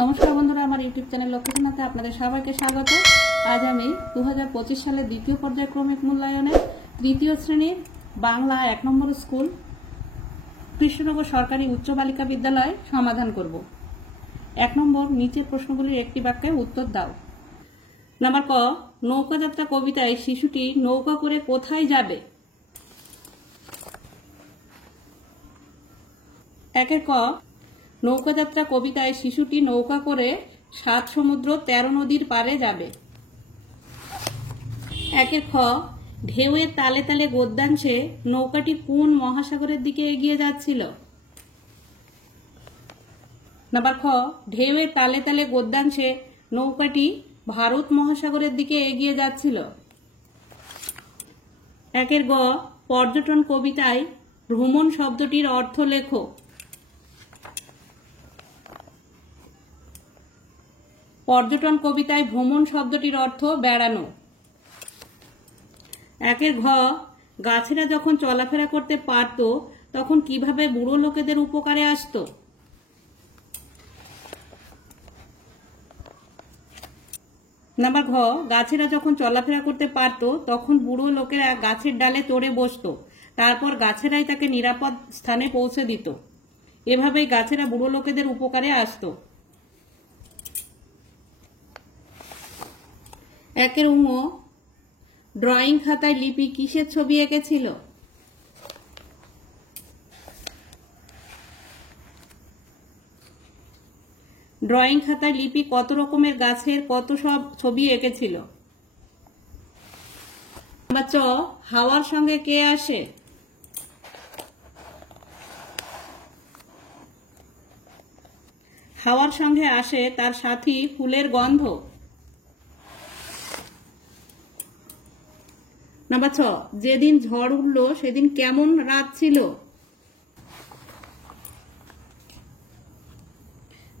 নমস্কার বন্ধুরা, আমার ইউটিউব চ্যানেল লক্ষ্মীনাথে আপনাদের সবাইকে স্বাগত। আজ আমি 2025 সালের দ্বিতীয় পর্যায়ক্রমিক মূল্যায়নের তৃতীয় শ্রেণীর বাংলা 1 নম্বর স্কুল কৃষ্ণনগর সরকারি উচ্চ বালিকা বিদ্যালয় সমাধান করব। 1 নম্বর, নিচের প্রশ্নগুলির একটি বাক্যে উত্তর দাও। নাম্বার ক, নৌকাযাত্রা কবিতায় শিশুটি নৌকা করে কোথায় যাবে? একের ক, নৌকাযাত্রা কবিতায় শিশুটি নৌকা করে 7 সমুদ্র 13 নদীর পারে যাবে। একের খ, ঢেউয়ের তালে তালে গদ্যাংশে নৌকাটি কোন মহাসাগরের দিকে এগিয়ে যাচ্ছিল? নাম্বার খ, ঢেউয়ের তালে তালে গদ্যাংশে নৌকাটি ভারত মহাসাগরের দিকে এগিয়ে যাচ্ছিল। একের গ, পর্যটন কবিতায় ভ্রমণ শব্দটির অর্থ লেখো। পর্যটন কবিতায় ভ্রমণ শব্দটির অর্থ বেড়ানো। একের ঘ, গাছেরা যখন চলাফেরা করতে পারত তখন কিভাবে বুড়ো লোকেদের উপকারে আসতো? নাম্বার ঘ, গাছেরা যখন চলাফেরা করতে পারত তখন বুড়ো লোকেরা গাছের ডালে চড়ে বসতো, তারপর গাছেরাই তাকে নিরাপদ স্থানে পৌঁছে দিত। এভাবেই গাছেরা বুড়ো লোকেদের উপকারে আসতো। একের উঙ, ড্রয়িং খাতায় লিপি কিসের ছবি এঁকেছিল? ড্রয়িং খাতায় লিপি কত রকমের গাছের কত সব ছবি এঁকেছিল। নাম্বার চ, হাওয়ার সঙ্গে কে আসে? হাওয়ার সঙ্গে আসে তার সাথী ফুলের গন্ধ। নাম্বার ছ, যেদিন ঝড় উঠল সেদিন কেমন রাত ছিল?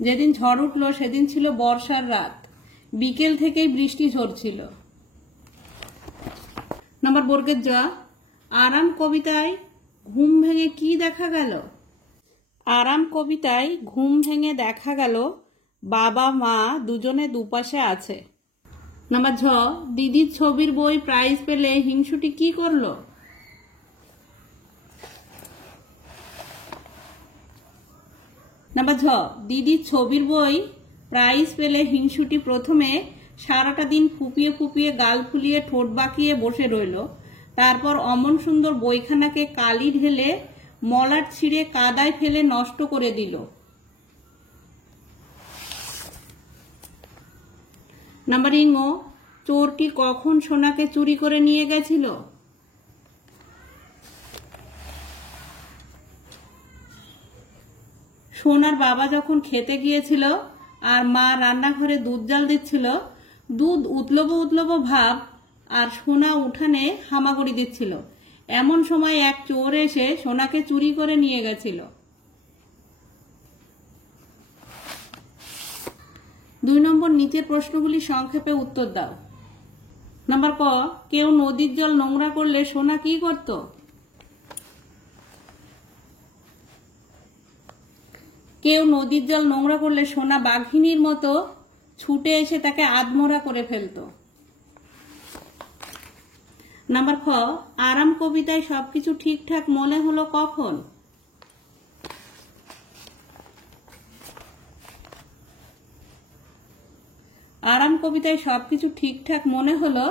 যেদিন ঝড় উঠল সেদিন ছিল বর্ষার রাত, বিকেল থেকেই বৃষ্টি ঝরছিল। নাম্বার বর্গের জ, আরাম কবিতায় ঘুম ভেঙে কি দেখা গেল? আরাম কবিতায় ঘুম ভেঙে দেখা গেল বাবা মা দুজনে দুপাশে আছে। নাম্বার ঝ, দিদির ছবির বই প্রাইজ পেলে হিংসুটি কি করলো? নাম্বার ঝ, দিদির ছবির বই প্রাইজ পেলে হিংসুটি প্রথমে সারাটা দিন ফুপিয়ে ফুপিয়ে গাল ফুলিয়ে ঠোঁট বাঁকিয়ে বসে রইল, তারপর অমন সুন্দর বইখানাকে কালি ঢেলে মলাট ছিঁড়ে কাদায় ফেলে নষ্ট করে দিল। নাম্বার ইং, চোরটি কখন সোনাকে চুরি করে নিয়ে গেছিল? সোনার বাবা যখন খেতে গিয়েছিল আর মা রান্নাঘরে দুধ জাল দিচ্ছিল, দুধ উতলবো উতলবো ভাব আর সোনা উঠানে হামাগুড়ি দিচ্ছিল। এমন সময় এক চোর এসে সোনাকে চুরি করে নিয়ে গেছিল। 2 নম্বর, নিচের প্রশ্নগুলি সংক্ষেপে উত্তর দাও। নাম্বার ক, কেউ নদীর জল নোংরা করলে সোনা কি করত? কেউ নদীর জল নোংরা করলে সোনা বাঘিনীর মতো ছুটে এসে তাকে আধমরা করে ফেলত। নাম্বার খ, আরাম কবিতায় সবকিছু ঠিকঠাক মনে হলো কখন? আরাম কবিতায় সবকিছু ঠিকঠাক মনে হলো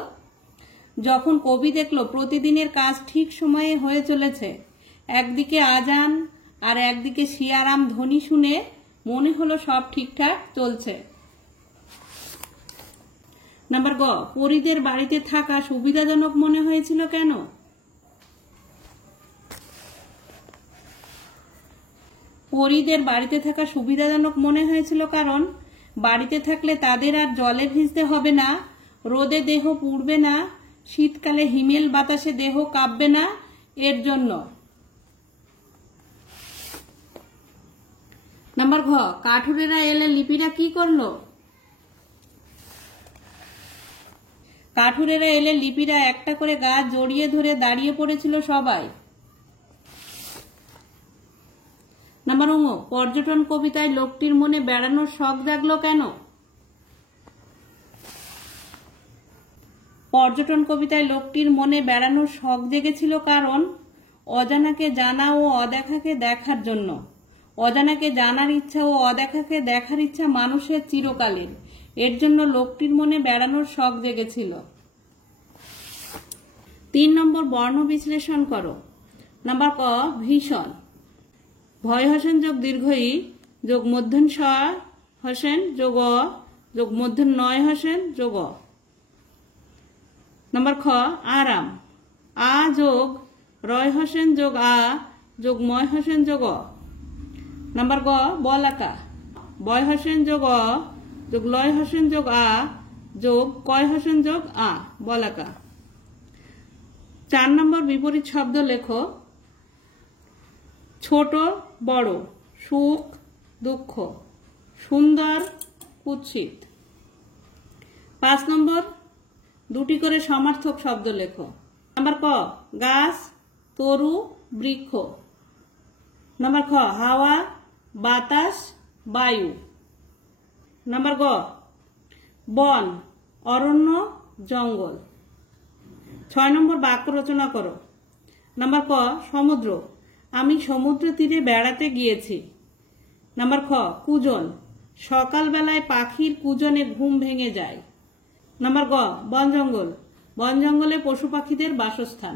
যখন কবি দেখলো প্রতিদিনের কাজ ঠিক সময়ে হয়ে চলেছে। একদিকে আজান আর একদিকে শিয়ারাম ধ্বনি শুনে মনে হলো সব ঠিকঠাক চলছে। নাম্বার গ, পরীদের বাড়িতে থাকা সুবিধাজনক মনে হয়েছিল কেন? পরীদের বাড়িতে থাকা সুবিধাজনক মনে হয়েছিল কারণ বাড়িতে থাকলে তাদের আর জলে ভিজতে হবে না, রোদে দেহ পুড়বে না, শীতকালে হিমেল বাতাসে দেহ কাঁপবে না, এর জন্য। নাম্বার ঘ, কাঠুরেরা এলে লিপিরা কি করলো? কাঠুরেরা এলে লিপিরা একটা করে গাছ জড়িয়ে ধরে দাঁড়িয়ে পড়েছিল সবাই। নাম্বার ঙ, পর্যটন কবিতায় লোকটির মনে বেড়ানোর শখ জাগলো কেন? পর্যটন কবিতায় লোকটির মনে বেড়ানোর শখ জেগেছিল কারণ অজানাকে জানা ও অদেখাকে দেখার জন্য। অজানাকে জানার ইচ্ছা ও অদেখাকে দেখার ইচ্ছা মানুষের চিরকালের, এর জন্য লোকটির মনে বেড়ানোর শখ জেগেছিল। 3 নম্বর, বর্ণ বিশ্লেষণ করো। নাম্বার ক, ভীষণ। ভয় হসেন যোগ দীর্ঘ ই যোগ মূর্ধন্য স হসেন যোগ অ যোগ মূর্ধন্য নয় হসেন যোগ অ। নাম্বার খ, আরাম। আ যোগ রয় হসেন যোগ আ যোগ ময় হসেন যোগ অ। নাম্বার গ, বলাকা। বয় হসেন যোগ অ যোগ লয় হসেন যোগ আ যোগ কয় হসেন যোগ আ, বলাকা। 4 নম্বর, বিপরীত শব্দ লেখো। ছোট বড়, সুখ দুঃখ, সুন্দর কুৎসিত। 5 নম্বর, দুটি করে সমার্থক শব্দ লেখো। নাম্বার ক, গাছ তরু বৃক্ষ। নাম্বার খ, হাওয়া বাতাস বায়ু। নাম্বার গ, বন অরণ্য জঙ্গল। 6 নম্বর, বাক্য রচনা করো। নাম্বার ক, সমুদ্র। আমি সমুদ্র তীরে বেড়াতে গিয়েছি। নাম্বার খ, কুজন। সকালবেলায় পাখির কুজনে ঘুম ভেঙে যায়। নাম্বার গ, বন জঙ্গল। বন জঙ্গলে পশু পাখিদের বাসস্থান।